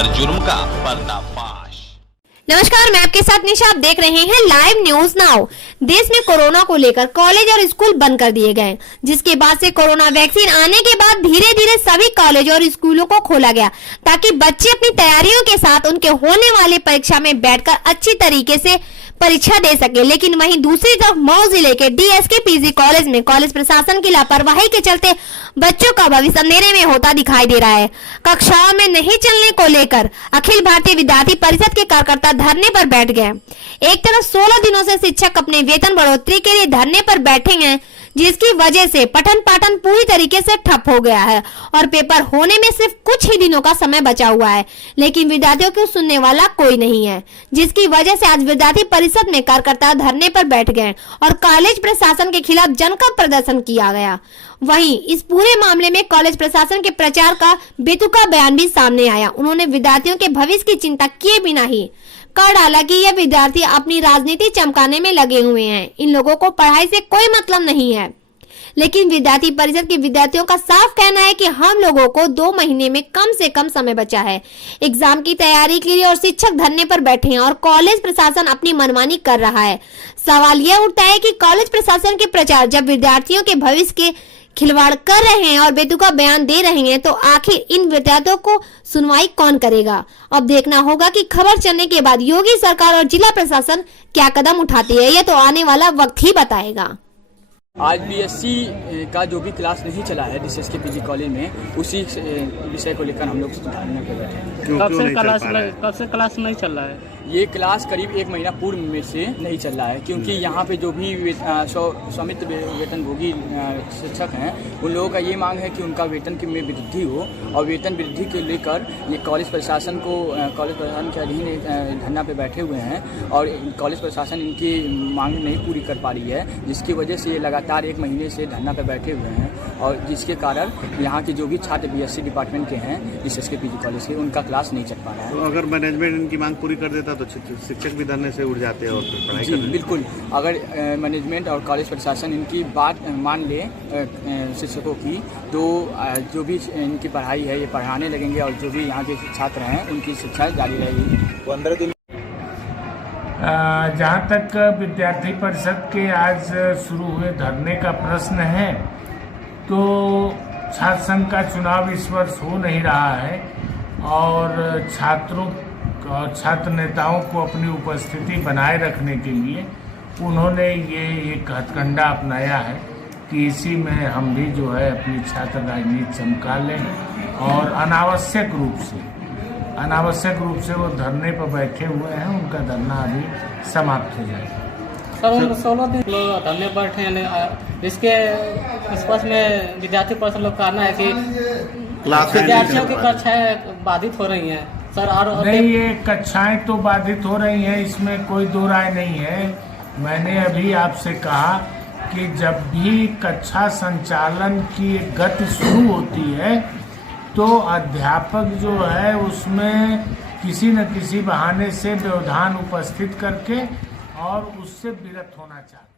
हर जुर्म का पर्दाफाश। नमस्कार, मैं आपके साथ निशा। आप देख रहे हैं लाइव न्यूज नाउ। देश में कोरोना को लेकर कॉलेज और स्कूल बंद कर दिए गए, जिसके बाद से कोरोना वैक्सीन आने के बाद धीरे धीरे सभी कॉलेज और स्कूलों को खोला गया, ताकि बच्चे अपनी तैयारियों के साथ उनके होने वाली परीक्षा में बैठकर अच्छी तरीके से परीक्षा दे सके। लेकिन वहीं दूसरी तरफ मऊ जिले के डीएसके पीजी कॉलेज में कॉलेज प्रशासन की लापरवाही के चलते बच्चों का भविष्य अंधेरे में होता दिखाई दे रहा है। कक्षाओं में नहीं चलने को लेकर अखिल भारतीय विद्यार्थी परिषद के कार्यकर्ता धरने पर बैठ गए। एक तरफ 16 दिनों से शिक्षक अपने वेतन बढ़ोतरी के लिए धरने पर बैठे हैं, जिसकी वजह से पठन पाठन पूरी तरीके से ठप हो गया है और पेपर होने में सिर्फ कुछ ही दिनों का समय बचा हुआ है, लेकिन विद्यार्थियों को सुनने वाला कोई नहीं है, जिसकी वजह से आज विद्यार्थी परिषद में कार्यकर्ता धरने पर बैठ गए और कॉलेज प्रशासन के खिलाफ जमकर प्रदर्शन किया गया। वहीं इस पूरे मामले में कॉलेज प्रशासन के प्रचार का बेतुका बयान भी सामने आया। उन्होंने विद्यार्थियों के भविष्य की चिंता किए बिना ही कह डाला कि ये विद्यार्थी अपनी राजनीति चमकाने में लगे हुए हैं, इन लोगों को पढ़ाई से कोई मतलब नहीं है। लेकिन विद्यार्थी परिषद के विद्यार्थियों का साफ कहना है कि हम लोगों को 2 महीने में कम से कम समय बचा है एग्जाम की तैयारी के लिए और शिक्षक धरने पर बैठे हैं और कॉलेज प्रशासन अपनी मनमानी कर रहा है। सवाल यह उठता है कि कॉलेज प्रशासन के प्रचार जब विद्यार्थियों के भविष्य के खिलवाड़ कर रहे हैं और बेतुका बयान दे रहे हैं, तो आखिर इन विद्यार्थियों को सुनवाई कौन करेगा? अब देखना होगा कि खबर चलने के बाद योगी सरकार और जिला प्रशासन क्या कदम उठाती है, यह तो आने वाला वक्त ही बताएगा। आज बीएससी का जो भी क्लास नहीं चला है डीएसके पीजी कॉलेज में, उसी विषय को लेकर हम लोग धरने पर बैठे हैं। कब से क्लास नहीं चल रहा है? ये क्लास करीब 1 महीना पूर्व में से नहीं चल रहा है, क्योंकि यहाँ पे जो भी स्वामित्व वेतनभोगी शिक्षक हैं, उन लोगों का ये मांग है कि उनका वेतन में वृद्धि हो, और वेतन वृद्धि को लेकर ये कॉलेज प्रशासन के अधीन धरना पे बैठे हुए हैं और कॉलेज प्रशासन इनकी मांग नहीं पूरी कर पा रही है, जिसकी वजह से ये लगातार 1 महीने से धरना पे बैठे हुए हैं, और जिसके कारण यहाँ के जो भी छात्र बीएससी डिपार्टमेंट के हैं डीएसके पीजी कॉलेज के, उनका क्लास नहीं चल पा रहा है। तो अगर मैनेजमेंट इनकी मांग पूरी कर देता तो शिक्षक भी धरने से उड़ जाते हैं और पढ़ाई जी बिल्कुल। अगर मैनेजमेंट और कॉलेज प्रशासन इनकी बात मान ले शिक्षकों की, तो जो भी इनकी पढ़ाई है ये पढ़ाने लगेंगे और जो भी यहाँ के छात्र हैं उनकी शिक्षा जारी रहेगी। 15 दिन जहाँ तक विद्यार्थी परिषद के आज शुरू हुए धरने का प्रश्न है, तो छात्र संघ का चुनाव इस वर्ष हो नहीं रहा है और छात्र नेताओं को अपनी उपस्थिति बनाए रखने के लिए उन्होंने ये एक हथकंडा अपनाया है कि इसी में हम भी जो है अपनी छात्र राजनीति चमका लें और अनावश्यक रूप से वो धरने पर बैठे हुए हैं, उनका धरना अभी समाप्त हो जाएगा। सर 16 दिन लोग धरने पर बैठे हैं, इसके आसपास में विद्यार्थी परिषद लोग कहना है कि विद्यार्थियों की कक्षाएं बाधित हो रही हैं। सर और नहीं, ये कक्षाएं तो बाधित हो रही हैं, इसमें कोई दो राय नहीं है। मैंने अभी आपसे कहा कि जब भी कक्षा संचालन की गति शुरू होती है तो अध्यापक जो है उसमें किसी न किसी बहाने से व्यवधान उपस्थित करके और उससे विरत होना चाहिए।